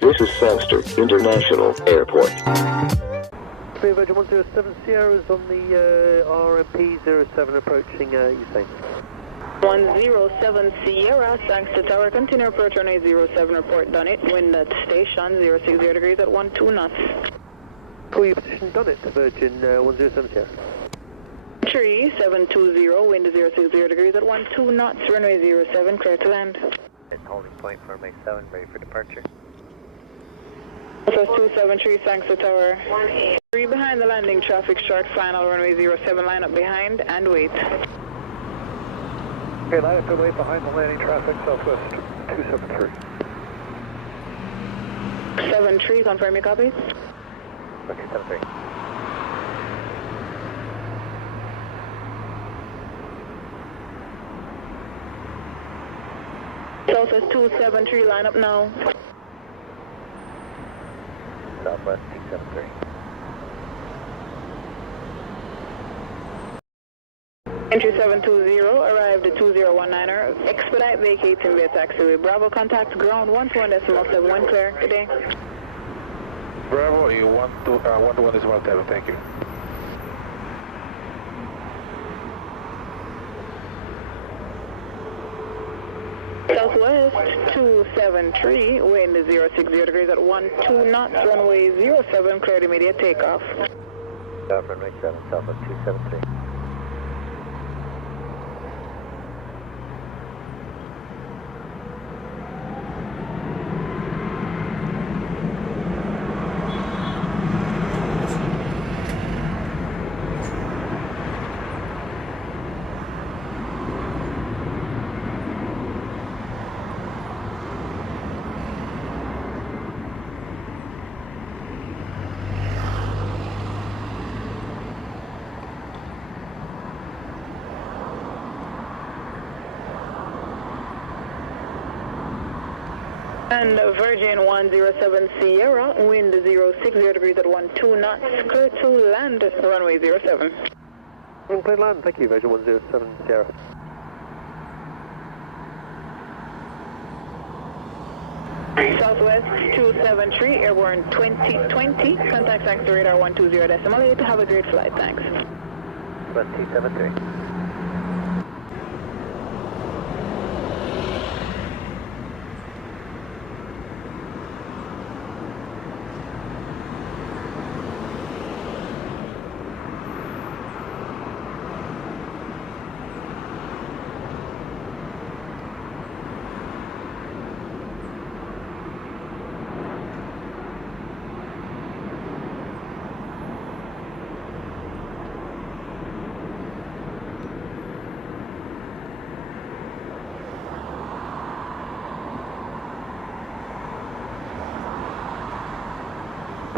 This is Sangster International Airport. Virgin 107 Sierra is on the RMP 07 approaching Usain. 107 Sierra, thanks to tower, continue approach runway 07, report done it, wind at station 060 degrees at 12 knots. Call your position, done it, Virgin 107 Sierra. 3720, wind 060 degrees at 12 knots, runway 07, clear to land. And holding point for runway 7, ready for departure. Plus 273, thanks to tower. 3 behind the landing, traffic short, final runway 07, line up behind and wait. Okay, line up and wait behind the landing, traffic southwest 273. 73, confirm your copy. Okay, 73. Southwest 273, line up now. Southwest 273. Entry 720, arrived at 2019er, expedite vacating via taxiway. Bravo, contact ground 121.71, clear, good day. Bravo, you 121.7, thank you. Southwest 273, wind 060 degrees at 12 knots, runway 07, cleared immediate takeoff. Runway 7, Southwest 273. And Virgin 107 Sierra, wind 060 degrees at 12 knots, clear to land, runway 07. Clear to land, thank you, Virgin 107 Sierra. Southwest 273, airborne 2020, contact factor radar 120.8, have a great flight, thanks. Southwest 273.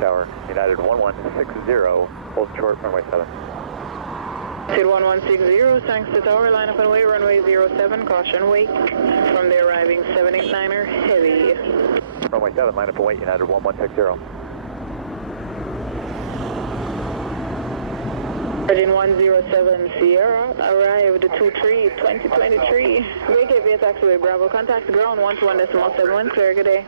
Tower, United 1160, hold short, runway 7. Sid 1160, thanks to tower, line up and wait, runway 07, caution, wake, from the arriving 789er, heavy. Runway 7, line up and wait, United 1160. Virgin 107 Sierra, arrived 23, 2023, vacate via taxiway, Bravo, contact ground 121.71, clear, good day.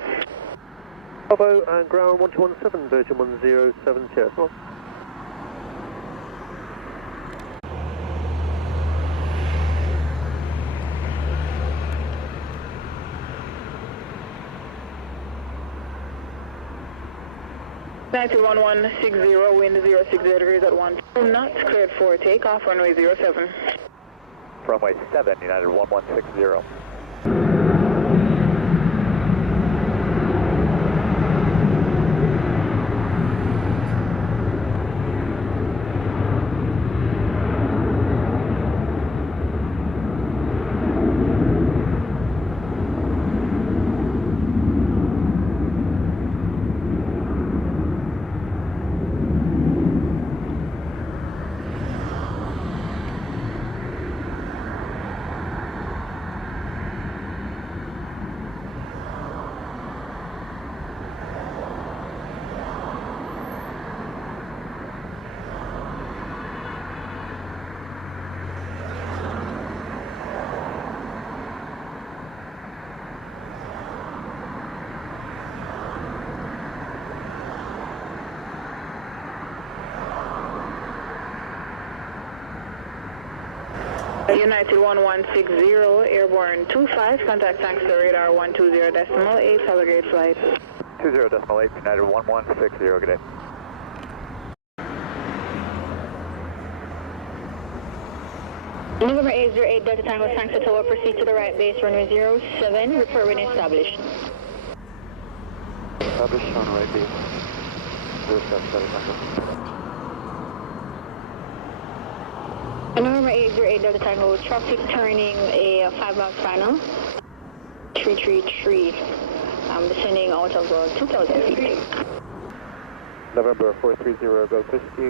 Bravo and ground 1217, Virgin 107 Sierra. 1160, wind 060 degrees at 12 knots, cleared for takeoff, runway 07. Runway 7, United 1160. United 1160, airborne 25, contact thanks to radar 120.8, have a great flight. 20.8, United 1160, good day. November 808, Delta Tango, thanks to tower, proceed to the right base, runway 07, report when established. Established on right base, 07, Delta Tango. November 808, Delta Tango, traffic turning a 5 miles final, 333, descending out of 2,000 feet. November 430, go 50, we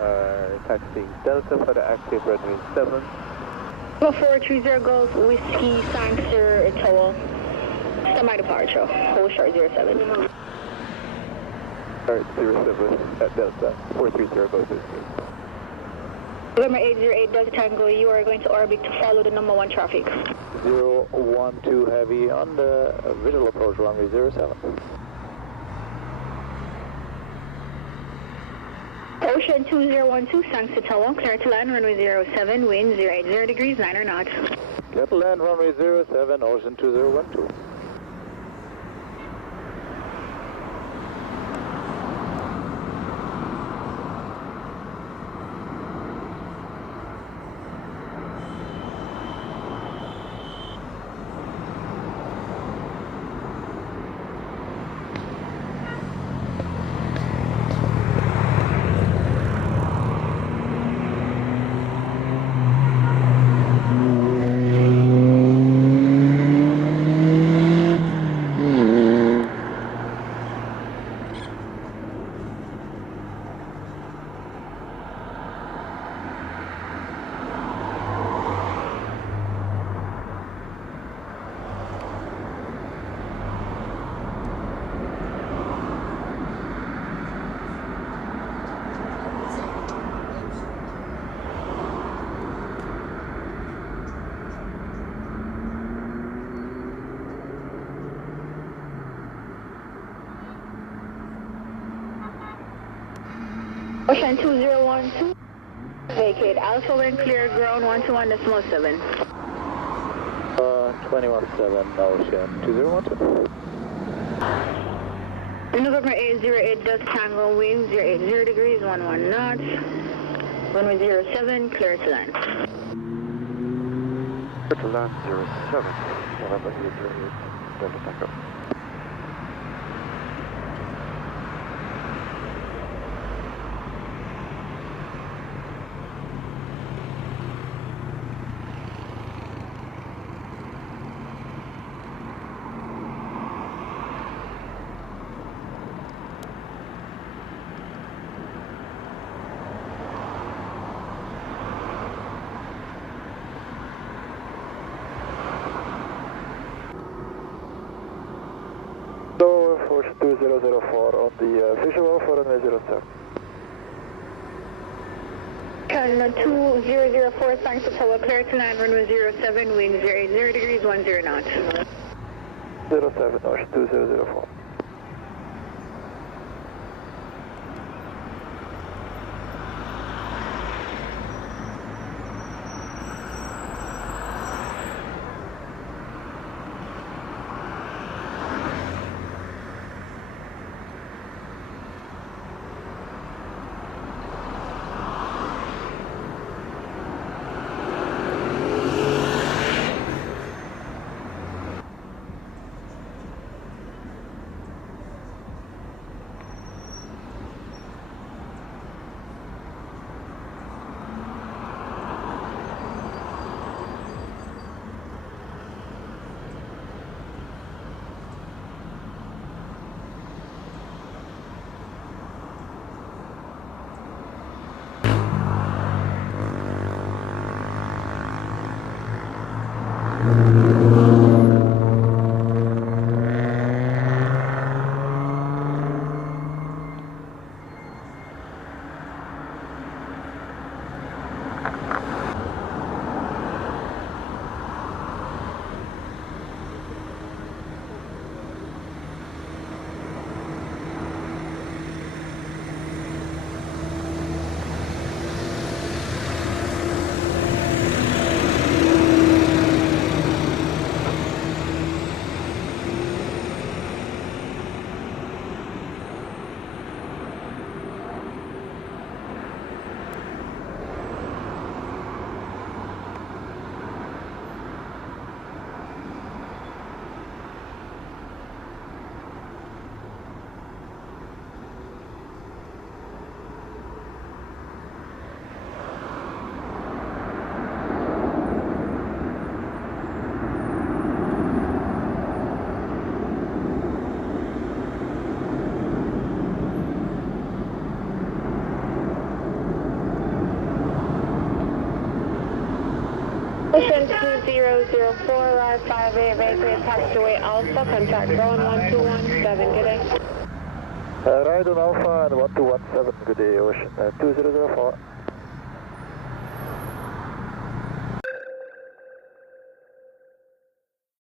are taxiing Delta for the active runway 7. November 430, Golf, Whiskey, Sangster, Tower, standby departure, hold short 07. Alright, 07 at Delta, 430, go 50. November 808, Delta Tango, you are going to orbit to follow the number 1 traffic. 012 heavy on the visual approach runway 07. Ocean 2012, thanks to Tower, clear to land, runway 07, wind 080 degrees, 9 knots. Clear to land, runway 07, Ocean 2012. Ocean 2012, vacate Alpha when clear, ground 121.7. 21-7, Ocean 2012. November 808, Delta Tango, wind 080 degrees, 11 knots. Runway 07, clear to land. Clear to land 07, November 808, Delta Tango. Force 2004 on the visual for runway 07. China 2004, thanks to Tower, clear to land, runway 07, wind 080 degrees, 10 knots. 07, Ocean 2004. Ocean 2004, ride 58, vacate taxiway Alpha, contact ground 1217, good day. Ride on Alpha and 1217, good day, Ocean 2004.